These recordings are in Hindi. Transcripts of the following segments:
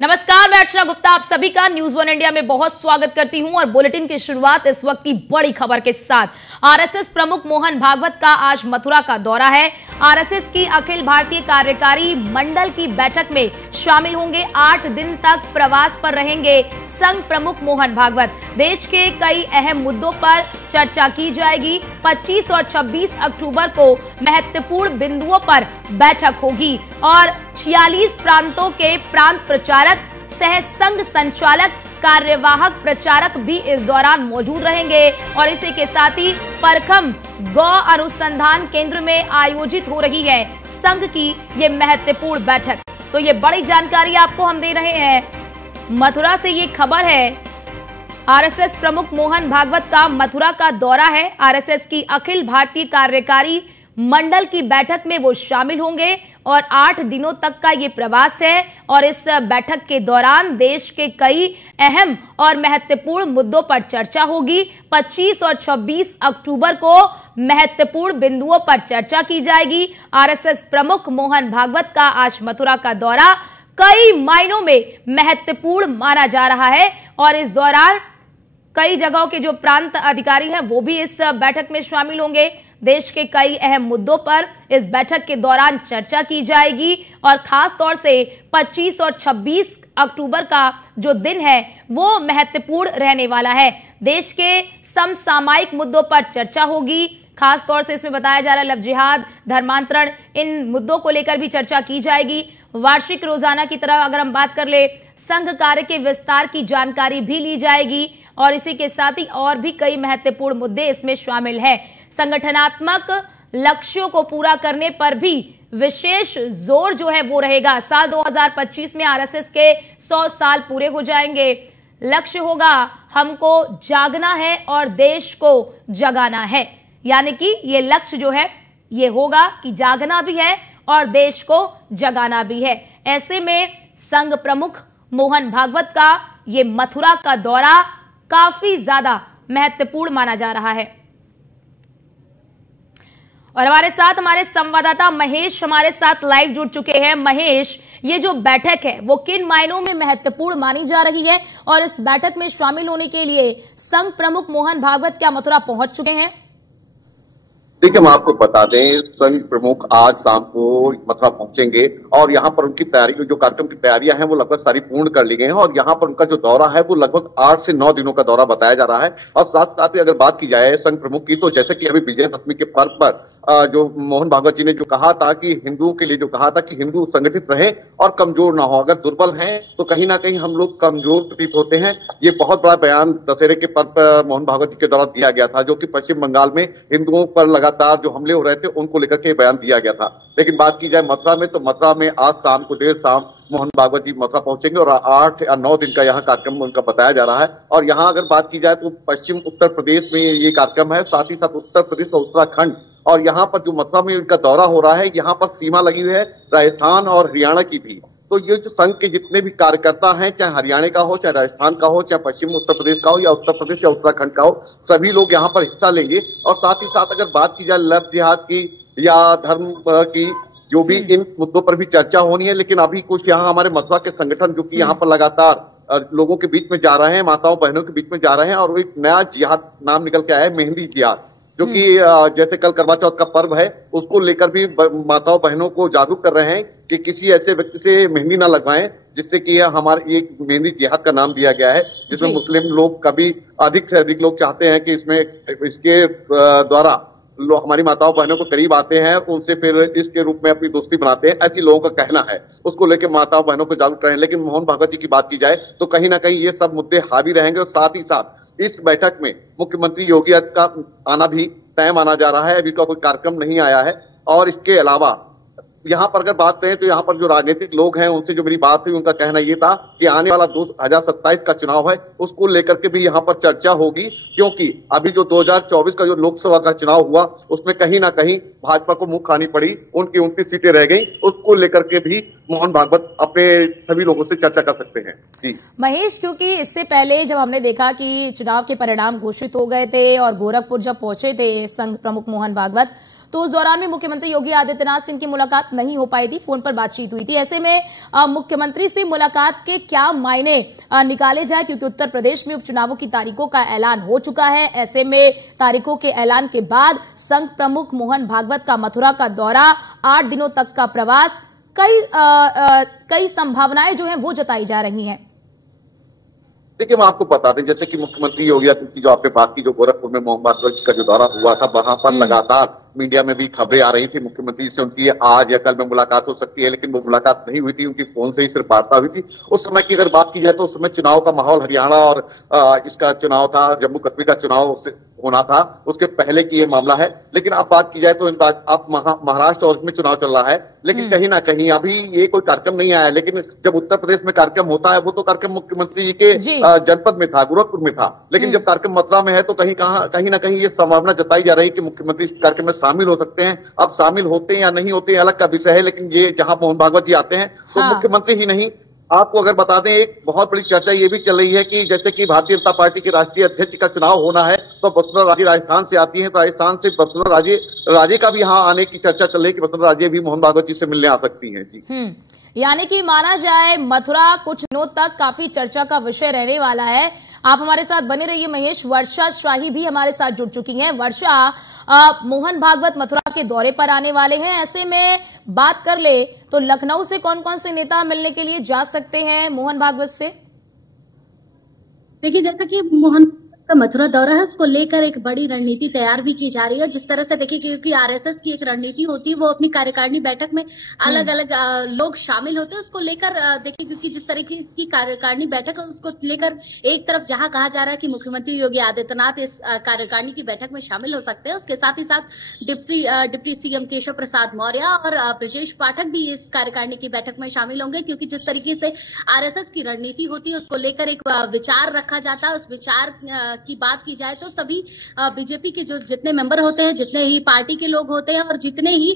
नमस्कार, मैं अर्चना गुप्ता आप सभी का न्यूज वन इंडिया में बहुत स्वागत करती हूं और बुलेटिन की शुरुआत इस वक्त की बड़ी खबर के साथ। आरएसएस प्रमुख मोहन भागवत का आज मथुरा का दौरा है। आरएसएस की अखिल भारतीय कार्यकारी मंडल की बैठक में शामिल होंगे। 8 दिन तक प्रवास पर रहेंगे संघ प्रमुख मोहन भागवत। देश के कई अहम मुद्दों पर चर्चा की जाएगी। 25 और 26 अक्टूबर को महत्वपूर्ण बिंदुओं पर बैठक होगी और 46 प्रांतों के प्रांत प्रचारक सह संघ संचालक कार्यवाहक प्रचारक भी इस दौरान मौजूद रहेंगे। और इसी के साथ ही परखम गौ अनुसंधान केंद्र में आयोजित हो रही है संघ की ये महत्वपूर्ण बैठक। तो ये बड़ी जानकारी आपको हम दे रहे हैं। मथुरा से ये खबर है, आरएसएस प्रमुख मोहन भागवत का मथुरा का दौरा है। आरएसएस की अखिल भारतीय कार्यकारी मंडल की बैठक में वो शामिल होंगे और 8 दिनों तक का ये प्रवास है। और इस बैठक के दौरान देश के कई अहम और महत्वपूर्ण मुद्दों पर चर्चा होगी। 25 और 26 अक्टूबर को महत्वपूर्ण बिंदुओं पर चर्चा की जाएगी। आरएसएस प्रमुख मोहन भागवत का आज मथुरा का दौरा कई मायनों में महत्वपूर्ण माना जा रहा है और इस दौरान कई जगहों के जो प्रांत अधिकारी हैं वो भी इस बैठक में शामिल होंगे। देश के कई अहम मुद्दों पर इस बैठक के दौरान चर्चा की जाएगी और खास तौर से 25 और 26 अक्टूबर का जो दिन है वो महत्वपूर्ण रहने वाला है। देश के समसामयिक मुद्दों पर चर्चा होगी। खास तौर से इसमें बताया जा रहा है लव जिहाद, धर्मांतरण, इन मुद्दों को लेकर भी चर्चा की जाएगी। वार्षिक रोजाना की तरह अगर हम बात कर ले, संघ कार्य के विस्तार की जानकारी भी ली जाएगी और इसी के साथ ही और भी कई महत्वपूर्ण मुद्दे इसमें शामिल हैं। संगठनात्मक लक्ष्यों को पूरा करने पर भी विशेष जोर जो है वो रहेगा। साल 2025 में आरएसएस के 100 साल पूरे हो जाएंगे। लक्ष्य होगा हमको जागना है और देश को जगाना है, यानी कि ये लक्ष्य जो है ये होगा कि जागना भी है और देश को जगाना भी है। ऐसे में संघ प्रमुख मोहन भागवत का ये मथुरा का दौरा काफी ज्यादा महत्वपूर्ण माना जा रहा है। और हमारे साथ हमारे संवाददाता महेश हमारे साथ लाइव जुड़ चुके हैं। महेश, ये जो बैठक है वो किन मायनों में महत्वपूर्ण मानी जा रही है और इस बैठक में शामिल होने के लिए संघ प्रमुख मोहन भागवत क्या मथुरा पहुंच चुके हैं? देखिए, हम आपको बता दें, संघ प्रमुख आज शाम को मथुरा पहुंचेंगे और यहाँ पर उनकी तैयारी, जो कार्यक्रम की तैयारियां हैं वो लगभग सारी पूर्ण कर ली गई हैं और यहाँ पर उनका जो दौरा है वो लगभग 8 से 9 दिनों का दौरा बताया जा रहा है। और साथ साथ ही अगर बात की जाए संघ प्रमुख की, तो जैसे कि अभी विजयदशमी के पर्व पर जो मोहन भागवत जी ने जो कहा था कि हिंदुओं के लिए जो कहा था कि हिंदू संगठित रहे और कमजोर ना हो, अगर दुर्बल हैं तो कहीं ना कहीं हम लोग कमजोर प्रतीत होते हैं। ये बहुत बड़ा बयान दशहरे के पर्व पर मोहन भागवत जी के द्वारा दिया गया था, जो कि पश्चिम बंगाल में हिंदुओं पर लगातार जो हमले हो रहे थे उनको लेकर के बयान दिया गया था। लेकिन बात की जाए मथुरा में, तो मथुरा में आज शाम को देर शाम मोहन भागवत जी मथुरा पहुंचेंगे और 8 या 9 दिन का यहाँ कार्यक्रम उनका बताया जा रहा है। और यहाँ अगर बात की जाए तो पश्चिम उत्तर प्रदेश में ये कार्यक्रम है, साथ ही साथ उत्तर प्रदेश और उत्तराखंड। और यहाँ पर जो मथुरा में इनका दौरा हो रहा है, यहाँ पर सीमा लगी हुई है राजस्थान और हरियाणा की भी। तो ये जो संघ के जितने भी कार्यकर्ता हैं, चाहे हरियाणा का हो, चाहे राजस्थान का हो, चाहे पश्चिम उत्तर प्रदेश का हो या उत्तर प्रदेश या उत्तराखंड का हो, सभी लोग यहाँ पर हिस्सा लेंगे। और साथ ही साथ अगर बात की जाए लव जिहाद की या धर्म की, जो भी इन मुद्दों पर भी चर्चा होनी है। लेकिन अभी कुछ यहाँ हमारे मथुरा के संगठन जो कि यहाँ पर लगातार लोगों के बीच में जा रहे हैं, माताओं बहनों के बीच में जा रहे हैं और एक नया जिहाद नाम निकल के आया है, मेहंदी जिहाद, जो कि जैसे कल करवा चौथ का पर्व है उसको लेकर भी माताओं बहनों को जागरूक कर रहे हैं कि किसी ऐसे व्यक्ति से मेहंदी ना लगवाएं जिससे कि हमारे एक मेहंदी जिहाद का नाम दिया गया है, जिसमें मुस्लिम लोग कभी अधिक से अधिक लोग चाहते हैं कि इसके द्वारा लोग हमारी माताओं बहनों को करीब आते हैं, उनसे फिर इसके रूप में अपनी दोस्ती बनाते हैं, ऐसी लोगों का कहना है। उसको लेकर माताओं बहनों को जागरूक करें। लेकिन मोहन भागवत जी की बात की जाए तो कहीं ना कहीं ये सब मुद्दे हावी रहेंगे। और साथ ही साथ इस बैठक में मुख्यमंत्री योगी आदित्यनाथ का आना भी तय माना जा रहा है। अभी का कोई कार्यक्रम नहीं आया है। और इसके अलावा यहाँ पर अगर बात करें तो यहाँ पर जो राजनीतिक लोग हैं उनसे जो मेरी बात हुई, उनका कहना ये था कि आने वाला 2027 का चुनाव है उसको लेकर के भी यहाँ पर चर्चा होगी, क्योंकि अभी जो 2024 का जो लोकसभा का चुनाव हुआ उसमें कहीं ना कहीं भाजपा को मुंह खानी पड़ी, उनकी 29 सीटें रह गई। उसको लेकर के भी मोहन भागवत अपने सभी लोगों से चर्चा कर सकते हैं। जी महेश, क्योंकि इससे पहले जब हमने देखा कि चुनाव के परिणाम घोषित हो गए थे और गोरखपुर जब पहुंचे थे संघ प्रमुख मोहन भागवत, तो उस दौरान में मुख्यमंत्री योगी आदित्यनाथ से इनकी मुलाकात नहीं हो पाई थी, फोन पर बातचीत हुई थी। ऐसे में मुख्यमंत्री से मुलाकात के क्या मायने निकाले जाए, क्योंकि उत्तर प्रदेश में उपचुनावों की तारीखों का ऐलान हो चुका है। ऐसे में तारीखों के ऐलान के बाद संघ प्रमुख मोहन भागवत का मथुरा का दौरा, 8 दिनों तक का प्रवास, कई संभावनाएं जो हैं वो जताई जा रही हैं। देखिए, मैं आपको बता दें, जैसे कि मुख्यमंत्री योगी आदित्यनाथ की जो आपने बात की, जो गोरखपुर में मोहन भागवत का जो दौरा हुआ था, वहां पर लगातार मीडिया में भी खबरें आ रही थी मुख्यमंत्री से उनकी आज या कल में मुलाकात हो सकती है, लेकिन वो मुलाकात नहीं हुई थी, उनकी फोन से ही सिर्फ वार्ता हुई थी। उस समय की अगर बात की जाए तो उस समय चुनाव का माहौल, हरियाणा और इसका चुनाव था, जम्मू कश्मीर का चुनाव होना था, उसके पहले की ये मामला है। लेकिन अब बात की जाए तो अब महाराष्ट्र और इसमें चुनाव चल रहा है, लेकिन कहीं ना कहीं अभी ये कोई कार्यक्रम नहीं आया। लेकिन जब उत्तर प्रदेश में कार्यक्रम होता है, वो तो कार्यक्रम मुख्यमंत्री जी के जनपद में था, गोरखपुर में था, लेकिन जब कार्यक्रम मथुरा में है तो कहीं ना कहीं ये संभावना जताई जा रही है कि मुख्यमंत्री इस कार्यक्रम में शामिल हो सकते हैं। अब शामिल होते हैं या नहीं होते हैं अलग का विषय है, लेकिन ये जहां मोहन भागवत जी आते हैं तो मुख्यमंत्री ही नहीं, आपको अगर बता दें, एक बहुत बड़ी चर्चा ये भी चल रही है कि जैसे कि भारतीय जनता पार्टी के राष्ट्रीय अध्यक्ष का चुनाव होना है, तो वसुंधरा राजे राजस्थान से आती हैं, तो राजस्थान से वसुंधरा राजे का भी यहाँ आने की चर्चा चल रही है कि वसुंधरा राजे भी मोहन भागवत जी से मिलने आ सकती हैं। जी, यानी कि माना जाए मथुरा कुछ दिनों तक काफी चर्चा का विषय रहने वाला है। आप हमारे साथ बने रहिए महेश। वर्षा शाही भी हमारे साथ जुड़ चुकी हैं। वर्षा, मोहन भागवत मथुरा के दौरे पर आने वाले हैं, ऐसे में बात कर ले तो लखनऊ से कौन कौन से नेता मिलने के लिए जा सकते हैं मोहन भागवत से? देखिए, जैसा कि मोहन का मथुरा दौरा है, उसको लेकर एक बड़ी रणनीति तैयार भी की जा रही है। जिस तरह से देखिए, क्योंकि आरएसएस की एक रणनीति होती है, वो अपनी कार्यकारिणी बैठक में अलग अलग लोग शामिल होते हैं, उसको लेकर देखिए, क्योंकि जिस तरीके की कार्यकारिणी बैठक है उसको लेकर एक तरफ जहां कहा जा रहा है कि मुख्यमंत्री योगी आदित्यनाथ इस कार्यकारिणी की बैठक में शामिल हो सकते हैं, उसके साथ ही साथ डिप्टी सीएम केशव प्रसाद मौर्य और ब्रजेश पाठक भी इस कार्यकारिणी की बैठक में शामिल होंगे। क्योंकि जिस तरीके से आरएसएस की रणनीति होती है, उसको लेकर एक विचार रखा जाता है। उस विचार की बात की जाए तो सभी बीजेपी के जो जितने मेंबर होते हैं, जितने ही पार्टी के लोग होते हैं और जितने ही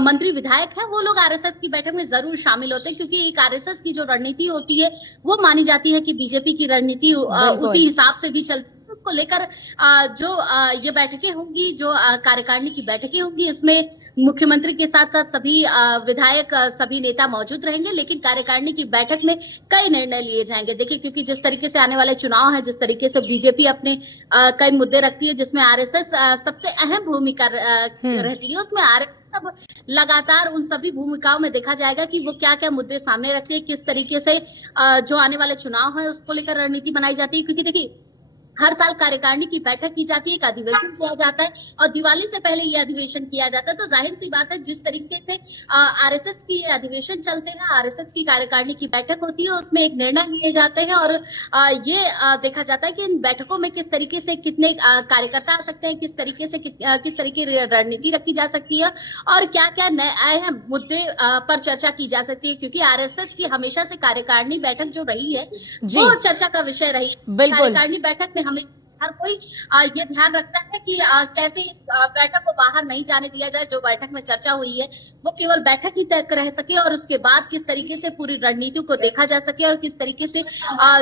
मंत्री विधायक हैं, वो लोग आरएसएस की बैठक में जरूर शामिल होते हैं। क्योंकि एक आरएसएस की जो रणनीति होती है वो मानी जाती है कि बीजेपी की रणनीति उसी हिसाब से भी चलती है। को लेकर जो ये बैठकें होंगी, जो कार्यकारिणी की बैठकें होंगी, इसमें मुख्यमंत्री के साथ साथ सभी विधायक, सभी नेता मौजूद रहेंगे। लेकिन कार्यकारिणी की बैठक में कई निर्णय लिए जाएंगे। देखिए, क्योंकि जिस तरीके से आने वाले चुनाव है, जिस तरीके से बीजेपी अपने कई मुद्दे रखती है, जिसमें आरएसएस सबसे अहम भूमिका रहती है, उसमें आरएसएस अब लगातार उन सभी भूमिकाओं में देखा जाएगा कि वो क्या क्या मुद्दे सामने रखती है, किस तरीके से जो आने वाले चुनाव है उसको लेकर रणनीति बनाई जाती है। क्योंकि देखिए, हर साल कार्यकारिणी की बैठक की जाती है, एक अधिवेशन किया जाता है और दिवाली से पहले ये अधिवेशन किया जाता है। तो जाहिर सी बात है, जिस तरीके से आरएसएस की अधिवेशन चलते हैं, आरएसएस की कार्यकारिणी की बैठक होती है, उसमें एक निर्णय लिए जाते हैं और ये देखा जाता है कि इन बैठकों में किस तरीके से कितने कार्यकर्ता आ सकते हैं, किस तरीके से किस तरीके की रणनीति रखी जा सकती है और क्या क्या अहम मुद्दे पर चर्चा की जा सकती है। क्योंकि आरएसएस की हमेशा से कार्यकारिणी बैठक जो रही है वो चर्चा का विषय रही है। कार्यकारिणी बैठक में हमें हर कोई ये ध्यान रखता है कि कैसे इस बैठक को बाहर नहीं जाने दिया जाए। जो बैठक में चर्चा हुई है वो केवल बैठक ही तक रह सके और उसके बाद किस तरीके से पूरी रणनीति को देखा जा सके और किस तरीके से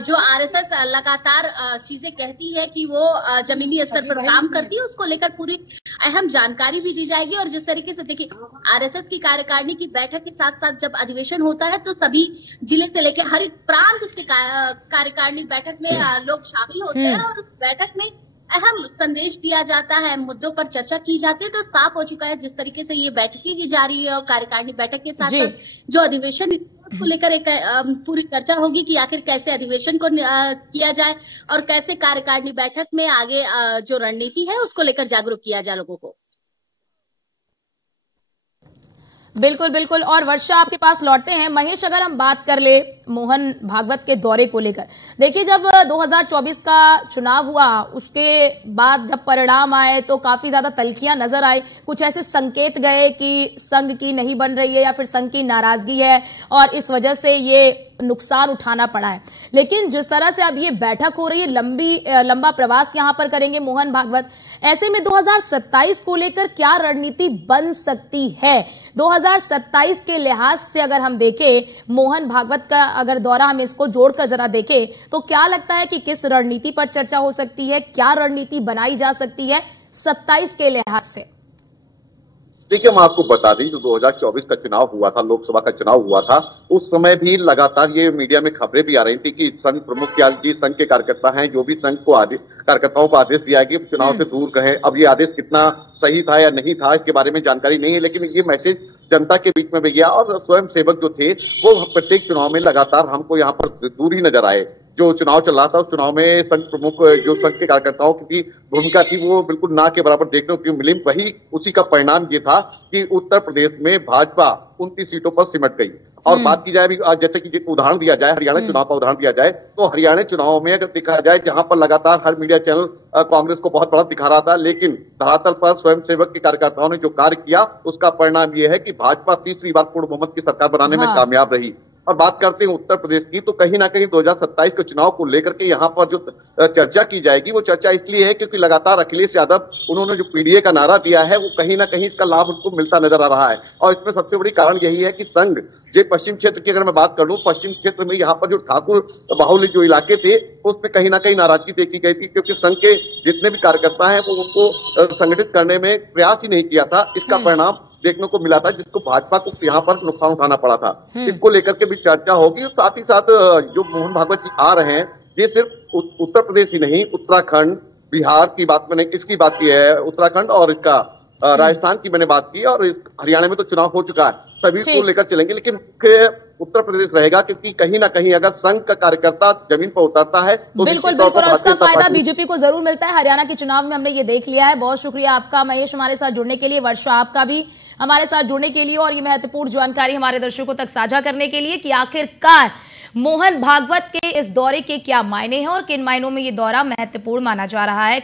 जो आरएसएस लगातार चीजें कहती है कि वो जमीनी स्तर पर काम करती है, उसको लेकर पूरी अहम जानकारी भी दी जाएगी। और जिस तरीके से देखिए, आरएसएस की कार्यकारिणी की बैठक के साथ साथ जब अधिवेशन होता है तो सभी जिले से लेकर हर एक प्रांत से कार्यकारिणी बैठक में लोग शामिल होते हैं और उस बैठक में अहम संदेश दिया जाता है, मुद्दों पर चर्चा की जाती है। तो साफ हो चुका है जिस तरीके से ये बैठकें की जा रही है और कार्यकारिणी बैठक के साथ साथ जो अधिवेशन को लेकर एक पूरी चर्चा होगी कि आखिर कैसे अधिवेशन को किया जाए और कैसे कार्यकारिणी बैठक में आगे जो रणनीति है उसको लेकर जागरूक किया जाए लोगों को। बिल्कुल बिल्कुल। और वर्षा, आपके पास लौटते हैं। महेश, अगर हम बात कर ले मोहन भागवत के दौरे को लेकर, देखिए जब 2024 का चुनाव हुआ उसके बाद जब परिणाम आए तो काफी ज्यादा तल्खियां नजर आई, कुछ ऐसे संकेत गए कि संघ की नहीं बन रही है या फिर संघ की नाराजगी है और इस वजह से ये नुकसान उठाना पड़ा है। लेकिन जिस तरह से अब ये बैठक हो रही है, लंबा प्रवास यहां पर करेंगे मोहन भागवत, ऐसे में 2027 को लेकर क्या रणनीति बन सकती है? 2027 के लिहाज से अगर हम देखें मोहन भागवत का अगर दौरा हम इसको जोड़कर जरा देखें तो क्या लगता है कि किस रणनीति पर चर्चा हो सकती है, क्या रणनीति बनाई जा सकती है 27 के लिहाज से? देखिए, हम आपको बता दें, जो 2024 का चुनाव हुआ था, लोकसभा का चुनाव हुआ था, उस समय भी लगातार ये मीडिया में खबरें भी आ रही थी कि संघ प्रमुख या जी संघ के कार्यकर्ता हैं, जो भी संघ को कार्यकर्ताओं को आदेश दिया कि चुनाव से दूर रहें। अब ये आदेश कितना सही था या नहीं था, इसके बारे में जानकारी नहीं है, लेकिन ये मैसेज जनता के बीच में भी गया और स्वयं सेवक जो थे वो प्रत्येक चुनाव में लगातार हमको यहाँ पर दूर ही नजर आए। जो चुनाव चल रहा था उस चुनाव में संघ प्रमुख जो संघ के कार्यकर्ताओं की भूमिका थी वो बिल्कुल ना के बराबर देखने को मिली। वही उसी का परिणाम ये था कि उत्तर प्रदेश में भाजपा 29 सीटों पर सिमट गई। और बात की जाए भी, जैसे कि उदाहरण दिया जाए, हरियाणा चुनाव का उदाहरण दिया जाए, तो हरियाणा चुनाव में अगर देखा जाए, जहां पर लगातार हर मीडिया चैनल कांग्रेस को बहुत बड़ा दिखा रहा था, लेकिन धरातल पर स्वयंसेवक के कार्यकर्ताओं ने जो कार्य किया उसका परिणाम यह है कि भाजपा तीसरी बार पूर्ण बहुमत की सरकार बनाने में कामयाब रही। और बात करते हैं उत्तर प्रदेश की, तो कहीं ना कहीं 2027 के चुनाव को लेकर के यहाँ पर जो चर्चा की जाएगी वो चर्चा इसलिए है क्योंकि लगातार अखिलेश यादव उन्होंने जो पीडीए का नारा दिया है वो कहीं ना कहीं इसका लाभ उनको मिलता नजर आ रहा है। और इसमें सबसे बड़ी कारण यही है कि संघ जो पश्चिम क्षेत्र की अगर मैं बात कर लूं, पश्चिम क्षेत्र में यहाँ पर जो ठाकुर बाहुल्य जो इलाके थे उसमें कहीं ना कहीं नाराजगी देखी गई थी, क्योंकि संघ के जितने भी कार्यकर्ता हैं वो उनको संगठित करने में प्रयास ही नहीं किया था। इसका परिणाम देखने को मिला था, जिसको भाजपा को यहाँ पर नुकसान उठाना पड़ा था। इसको लेकर के भी चर्चा होगी। साथ ही साथ जो मोहन भागवत जी आ रहे हैं, ये सिर्फ उत्तर प्रदेश ही नहीं, उत्तराखंड, बिहार की बात मैंने किसकी बात की है, उत्तराखंड और इसका राजस्थान की मैंने बात की, और हरियाणा में तो चुनाव हो चुका है, सभी को लेकर चलेंगे। लेकिन उत्तर प्रदेश रहेगा, क्योंकि कहीं ना कहीं अगर संघ का कार्यकर्ता जमीन पर उतरता है तो बिल्कुल बिल्कुल उसका फायदा बीजेपी को जरूर मिलता है। हरियाणा के चुनाव में हमने ये देख लिया है। बहुत शुक्रिया आपका महेश, हमारे साथ जुड़ने के लिए, वर्षा आपका भी हमारे साथ जुड़ने के लिए और ये महत्वपूर्ण जानकारी हमारे दर्शकों तक साझा करने के लिए कि आखिरकार मोहन भागवत के इस दौरे के क्या मायने हैं और किन मायनों में ये दौरा महत्वपूर्ण माना जा रहा है।